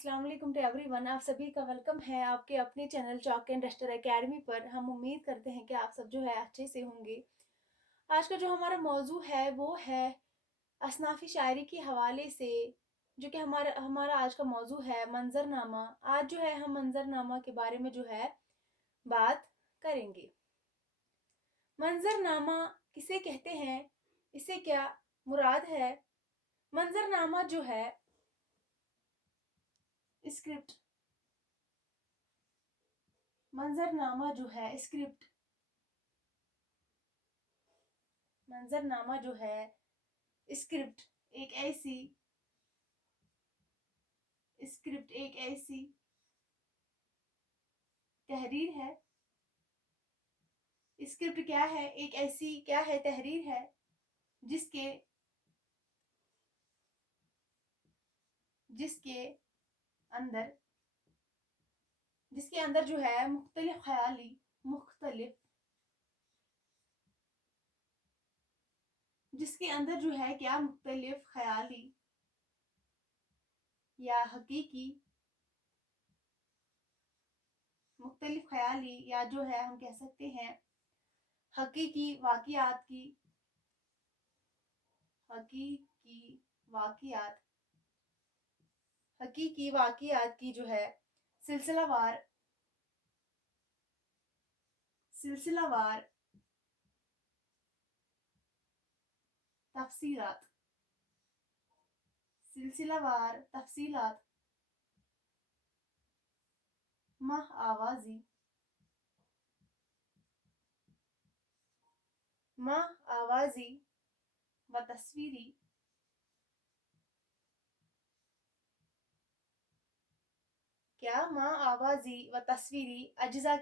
अस्सलाम वालेकुम to everyone. आप सभी का वेलकम है आपके अपने channel chalk and duster academy पर। हम उम्मीद करते हैं कि आप सब जो है अच्छे से होंगे। आज का जो हमारा मौजू है वो है असनाफ़ी शायरी के हवाले से, जो कि हमारा हमारा आज का मौजू है मंजरनामा। आज जो है हम मंजरनामा के बारे में जो है बात करेंगे। मंजरनामा किसे कहते हैं, इससे क्या मुराद है? मंजरनामा जो है स्क्रिप्ट मंजरनामा जो है स्क्रिप्ट मंजरनामा जो है स्क्रिप्ट एक ऐसी तहरीर है। स्क्रिप्ट क्या है? एक ऐसी क्या है तहरीर है जिसके जिसके अंदर जिसके अंदर जो है मुख्तलिफ जिसके अंदर जो है क्या मुख्तलिफ ख्याली या हकीकी मुख्तलिफ ख्याली या जो है हम कह सकते हैं हकीकी वाक़ियात की हकीकी वाक़ियात हकीकी वाक़ियात की जो है सिलसिलावार सिलसिलावार तफसीलात सिलसिलावार तफसीलात माह आवाज़ी माह आवाज़ी व तस्वीरी क्या माँ आवाज़ी व तस्वीरी अज्जा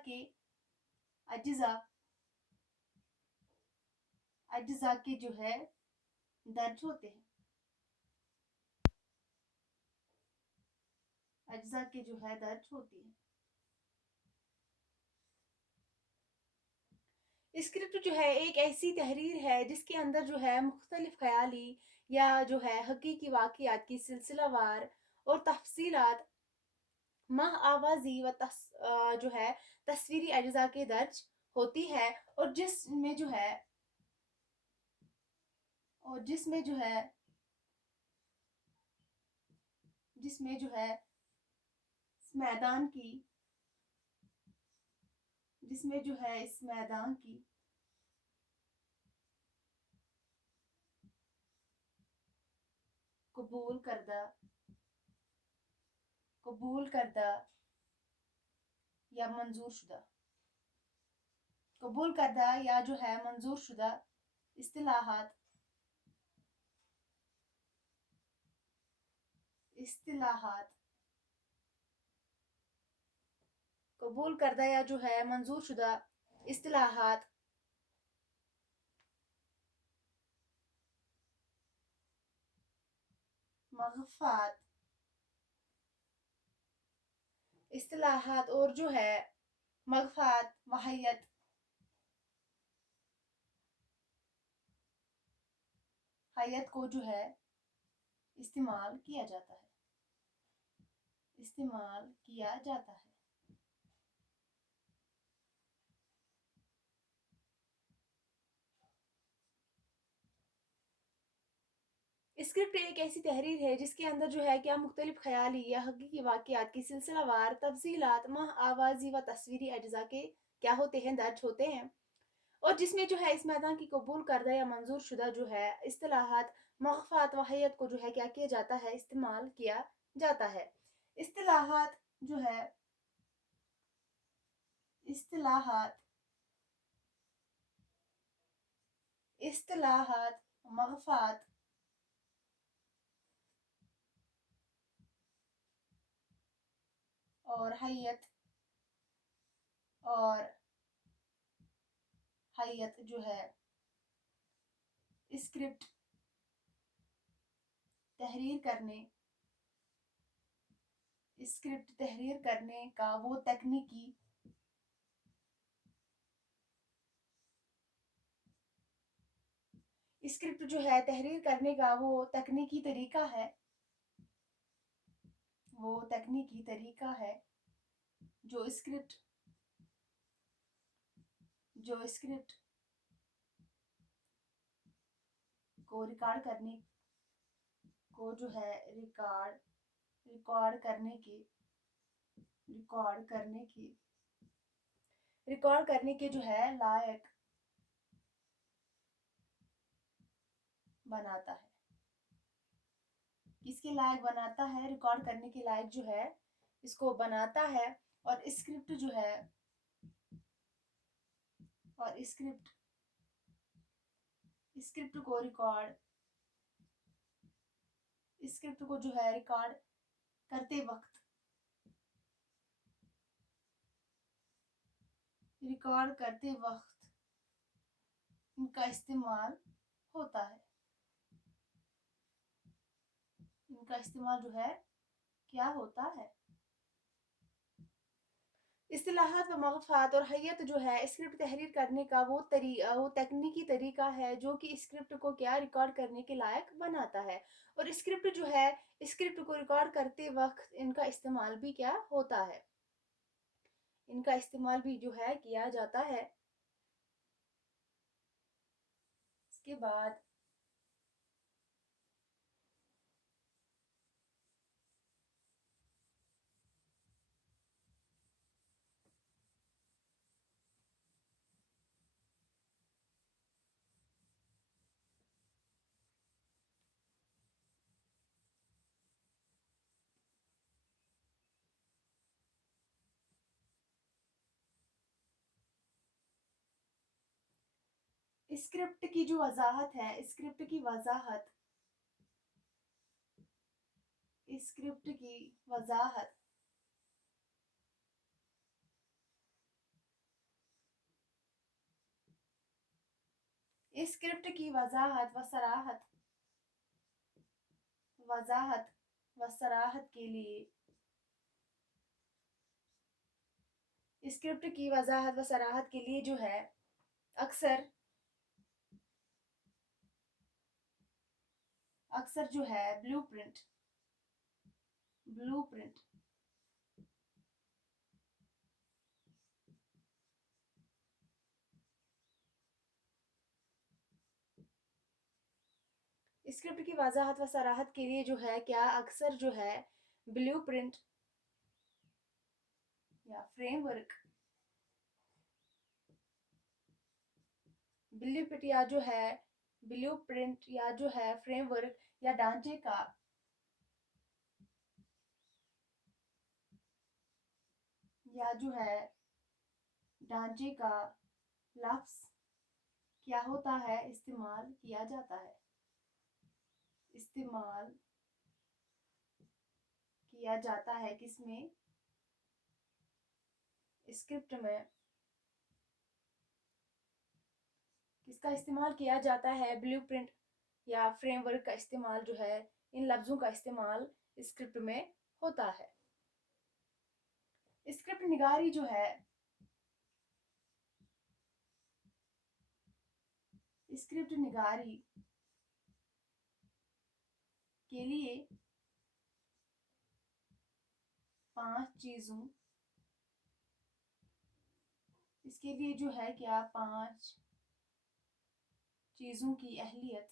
अज्जा के जो है दर्ज होते हैं। अज्जा के जो है दर्ज होती है। स्क्रिप्ट जो है एक ऐसी तहरीर है जिसके अंदर जो है मुख्तलिफ ख्याली या जो है हकीकी वाक़ियात की सिलसिलावार और तफसीलात माह आवाज़ी व जो है तस्वीरी अज्जा के दर्ज होती है। और जिसमें जो है जिसमें जो है इस मैदान की जिसमें जो है इस मैदान की कबूल करदा कबूल करदा या मंजूर शुदा कबूल करदा या जो है मंजूर शुदा इस्तिलाहात इस्तिलाहात कबूल करदा या जो है मंजूर शुदा इस्तिलाहात मगफ़ात इस्तिलाहात और जो है मगफ़ात वहयत हयत को जो है इस्तेमाल किया जाता है इस्तेमाल किया जाता है। स्क्रिप्ट एक ऐसी तहरीर है जिसके अंदर जो है क्या मुख्तलिफ ख्याली या हकीकी वाक़ियात की सिलसिलावार तफसीलात माह आवाज़ी व तस्वीरी अज्जा के क्या होते हैं दर्ज होते हैं। और जिसमें जो है इस मैदान की कबूल करदा या मंजूर शुदा जो है इस्तिलाहात मगफ़ात वहयत को जो है क्या किया जाता है इस्तेमाल किया जाता है। इस्तिलाहात जो है इस्तिलाहात इस्तिलाहात मगफ़ात और और हयत जो है स्क्रिप्ट तहरीर करने का वो तकनीकी स्क्रिप्ट जो है तहरीर करने का वो तकनीकी तरीका है वो तकनीकी तरीका है जो स्क्रिप्ट को रिकॉर्ड करने को जो है रिकॉर्ड करने की रिकॉर्ड करने के जो है लायक बनाता है। किसके लायक बनाता है? रिकॉर्ड करने के लायक जो है इसको बनाता है। और स्क्रिप्ट जो है स्क्रिप्ट को जो है रिकॉर्ड करते वक्त इनका इस्तेमाल होता है। इनका इस्तेमाल जो है क्या होता है? इस्तिलाहात व मगफ़ात और हैयत जो है स्क्रिप्ट तहरीर करने का वो तकनीकी तरीका है जो कि स्क्रिप्ट को क्या रिकॉर्ड करने के लायक बनाता है। और स्क्रिप्ट जो है स्क्रिप्ट को रिकॉर्ड करते वक्त इनका इस्तेमाल भी क्या होता है? इनका इस्तेमाल भी जो है किया जाता है। इसके बाद स्क्रिप्ट की जो वजाहत है स्क्रिप्ट की वजाहत स्क्रिप्ट की वजाहत व सराहत के लिए स्क्रिप्ट की वजाहत व सराहत के लिए जो है अक्सर जो है ब्लूप्रिंट स्क्रिप्ट की वजाहत व सराहत के लिए जो है क्या अक्सर जो है ब्लूप्रिंट या फ्रेमवर्क ब्लूप्रिंट या जो है फ्रेमवर्क या ढांचे का लफ्ज क्या होता है? इस्तेमाल किया जाता है किसमें? स्क्रिप्ट में। किसका इस्तेमाल किया जाता है? ब्लूप्रिंट या फ्रेमवर्क का इस्तेमाल जो है इन लफ्जों का इस्तेमाल स्क्रिप्ट में होता है। स्क्रिप्ट निगारी जो है स्क्रिप्ट निगारी के लिए 5 चीजों इसके लिए जो है क्या 5 चीजों की अहलियत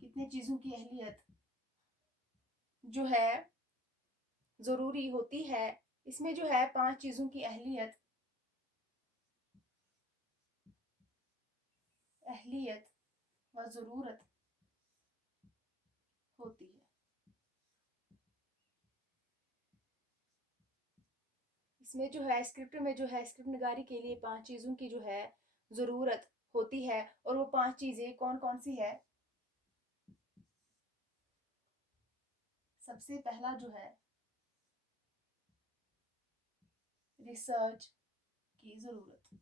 कितने चीजों की अहलियत जो है जरूरी होती है? इसमें जो है 5 चीजों की अहलियत व जरूरत होती है। इसमें जो है स्क्रिप्ट में जो है स्क्रिप्ट निगारी के लिए 5 चीजों की जो है जरूरत होती है। और वो 5 चीजें कौन कौन सी है? सबसे पहला जो है रिसर्च की जरूरत।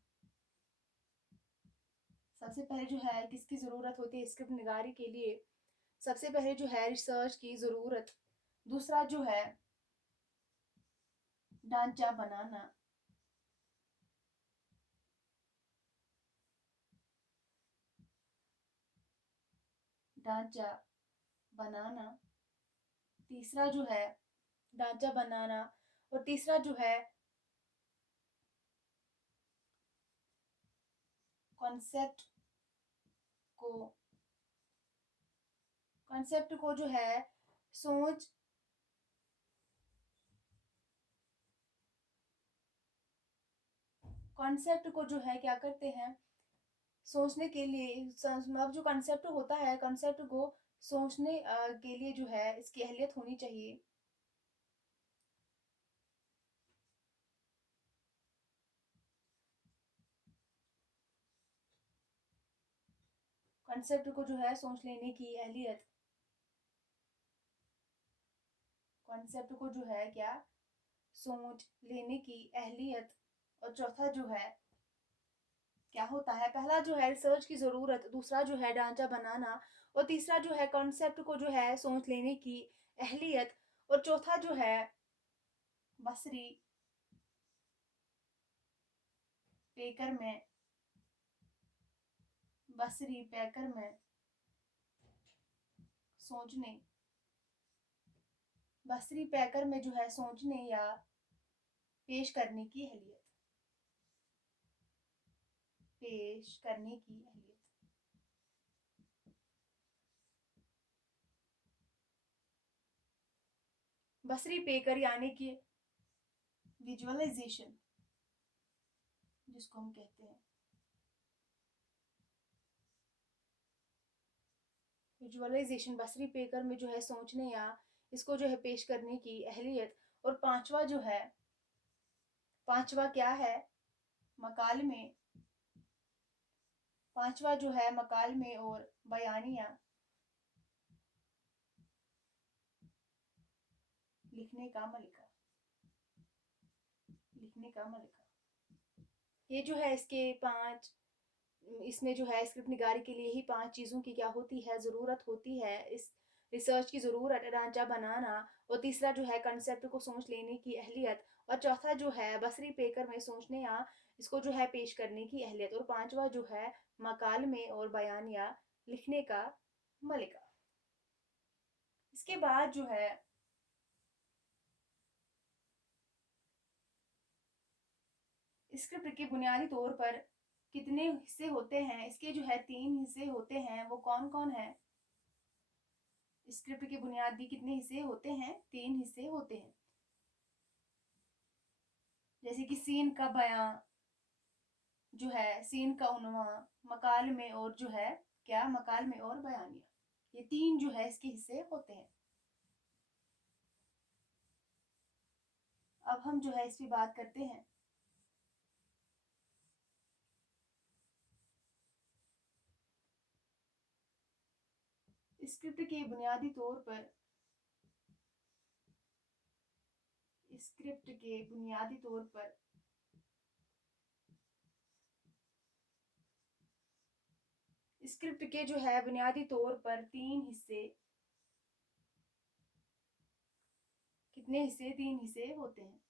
सबसे पहले जो है किसकी जरूरत होती है स्क्रिप्ट निगारी के लिए? सबसे पहले जो है रिसर्च की जरूरत। दूसरा जो है ढांचा बनाना। ढांचा बनाना। तीसरा जो है ढांचा बनाना, और तीसरा जो है कॉन्सेप्ट को जो है सोच कॉन्सेप्ट को जो है क्या करते हैं, सोचने के लिए अब जो कॉन्सेप्ट होता है, कॉन्सेप्ट को सोचने के लिए जो है इसकी अहलियत होनी चाहिए। कॉन्सेप्ट को जो है सोच लेने की अहलियत, कॉन्सेप्ट को जो है क्या, सोच लेने की अहलियत। और चौथा जो है क्या होता है, पहला जो है रिसर्च की ज़रूरत, दूसरा जो है ढांचा बनाना, और तीसरा जो है कॉन्सेप्ट को जो है सोच लेने की अहलियत, और चौथा जो है बसरी पेकर में बसरी पैकर में सोचने बसरी पैकर में जो है सोचने या पेश करने की अहलियत, पेश करने की अहलियत। बसरी पेकर यानी कि विजुअलाइजेशन जिसको हम कहते हैं, विजुअलाइजेशन बसरी पेकर में जो है सोचने या इसको जो है पेश करने की अहलियत। और पांचवा क्या है, मकाल में, पांचवा जो है मकाल में और बयानिया लिखने का मलिका, लिखने का मलिका। ये जो है इसके पांच, इसमें जो है स्क्रिप्ट निगारी के लिए ही पांच चीज़ों की क्या होती है, ज़रूरत होती है। इस रिसर्च की ज़रूरत, ढांचा बनाना, और तीसरा जो है कंसेप्ट को सोच लेने की अहलियत, और चौथा जो है बसरी पेकर में सोचने या इसको जो है पेश करने की अहलियत, और पांचवा जो है मकाल में और बयान या लिखने का मलिका। इसके बाद जो है स्क्रिप्ट के बुनियादी तौर पर कितने हिस्से होते हैं, इसके जो है तीन हिस्से होते हैं। वो कौन कौन है, स्क्रिप्ट के बुनियादी कितने हिस्से होते हैं, तीन हिस्से होते हैं। जैसे कि सीन का बयां, जो है सीन का उन्वान, मकाल में और जो है क्या, मकाल में और बयानिया, ये तीन जो है इसके हिस्से होते हैं। अब हम जो है इस पे बात करते हैं। स्क्रिप्ट के बुनियादी तौर पर, स्क्रिप्ट के बुनियादी तौर पर स्क्रिप्ट के जो है बुनियादी तौर पर तीन हिस्से, कितने हिस्से, तीन हिस्से होते हैं,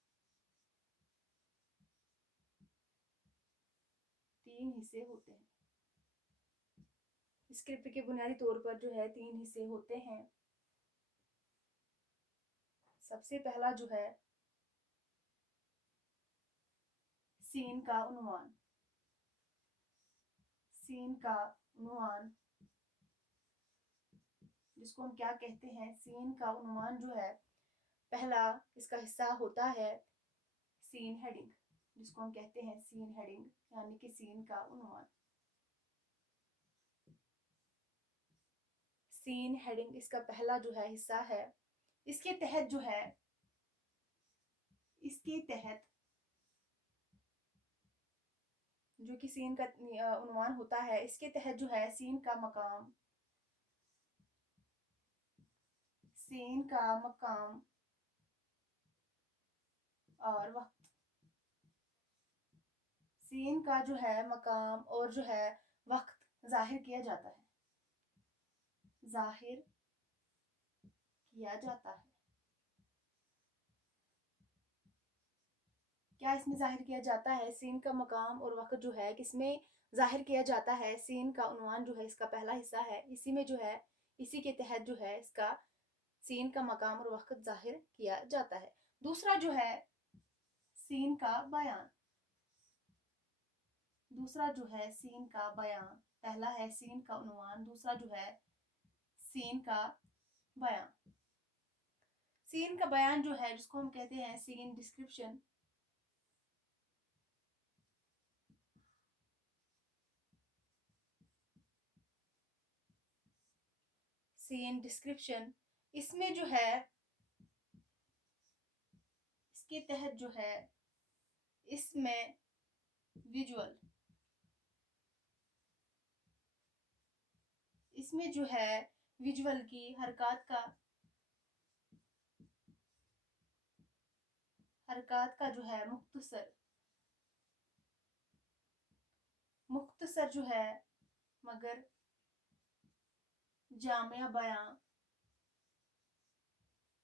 तीन हिस्से होते हैं। स्क्रिप्ट के बुनियादी तौर पर जो है तीन हिस्से होते हैं। सबसे पहला जो है सीन का उन्वान, सीन का उन्वान जिसको हम क्या कहते हैं, सीन का उन्वान जो है पहला इसका हिस्सा होता है सीन हेडिंग, जिसको हम कहते हैं सीन हेडिंग, यानी कि सीन का उन्वान। सीन हेडिंग इसका पहला जो है हिस्सा है। इसके तहत जो है, इसके तहत जो कि सीन का उन्वान होता है, इसके तहत जो है सीन का मकाम, सीन का मकाम और वक्त, सीन का जो है मकाम और जो है वक्त जाहिर किया जाता है, जाहिर किया जाता है। क्या इसमें जाहिर किया जाता है, सीन का मकाम और वक्त जो है किसमें जाहिर किया जाता है, सीन का उन्वान जो है इसका पहला हिस्सा है, इसी में जो है, इसी के तहत जो है इसका सीन का मकाम और वक्त जाहिर किया जाता है। दूसरा जो है सीन का बयान। दूसरा जो है सीन का बयान। पहला है सीन का उन्वान, दूसरा जो है सीन का बयान। सीन का बयान जो है जिसको हम कहते हैं सीन डिस्क्रिप्शन। सीन डिस्क्रिप्शन इसमें जो है, इसके तहत जो है इसमें विजुअल, इसमें जो है विजुअल की हरकत का जो है मुख्तसर जो है मगर जामिया बयां,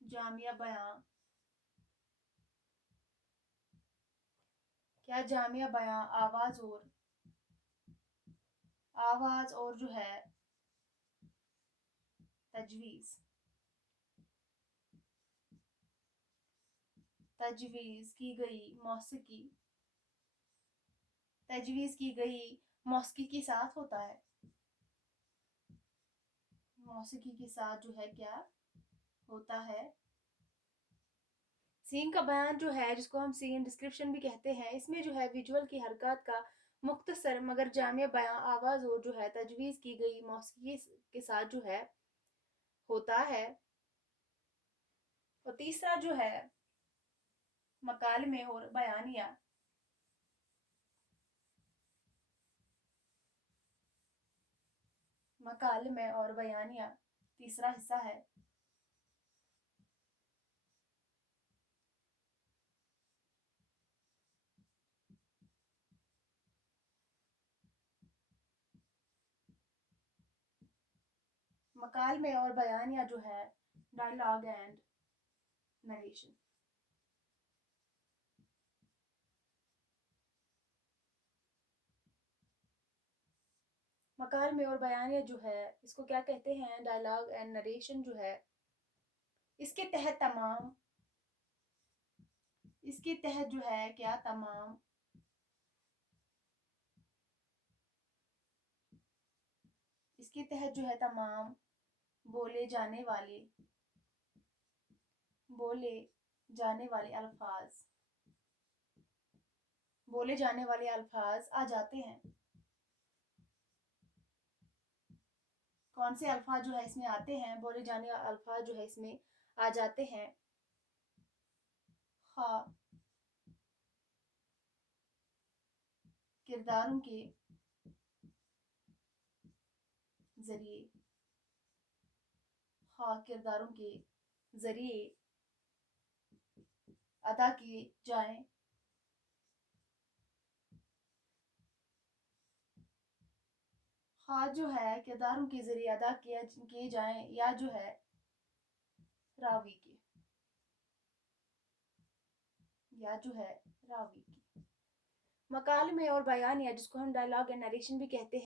जामिया बयां, क्या जामिया बयां आवाज और जो है तजवीज, तजवीज की गई मौसीकी, तजवीज की गई मौसीकी के साथ होता है। मौसीकी के साथ जो है क्या होता है। सीन का बयान जो है जिसको हम सीन डिस्क्रिप्शन भी कहते हैं, इसमें जो है विजुअल की हरकत का मुख्तसर मगर जामिया बयां आवाज और जो है तजवीज की गई मौसीकी के साथ जो है होता है। और तीसरा जो है मकालमे और बयानिया। मकालमे और बयानिया तीसरा हिस्सा है। मकालमे और बयानिया जो है डायलॉग एंड नरेशन। मकालमे और बयानिया जो है इसको क्या कहते हैं, डायलॉग एंड नरेशन जो है इसके तहत तमाम, इसके तहत जो है क्या तमाम इसके तहत जो है तमाम बोले जाने वाले, बोले जाने वाले अल्फाज, बोले जाने वाले अल्फाज आ जाते हैं। कौन से अल्फाज जो है इसमें आते हैं, बोले जाने वाले अल्फाज जो है इसमें आ जाते हैं। खा किरदारों के जरिए, खा किरदारों के जरिए अदा किए जाएं, खा जो है किरदारों के जरिए अदा किए जाएं या जो है रावी के, या जो है रावी की। मकालमे और बयानिया जिसको हम डायलॉग एंड नरेशन भी कहते हैं,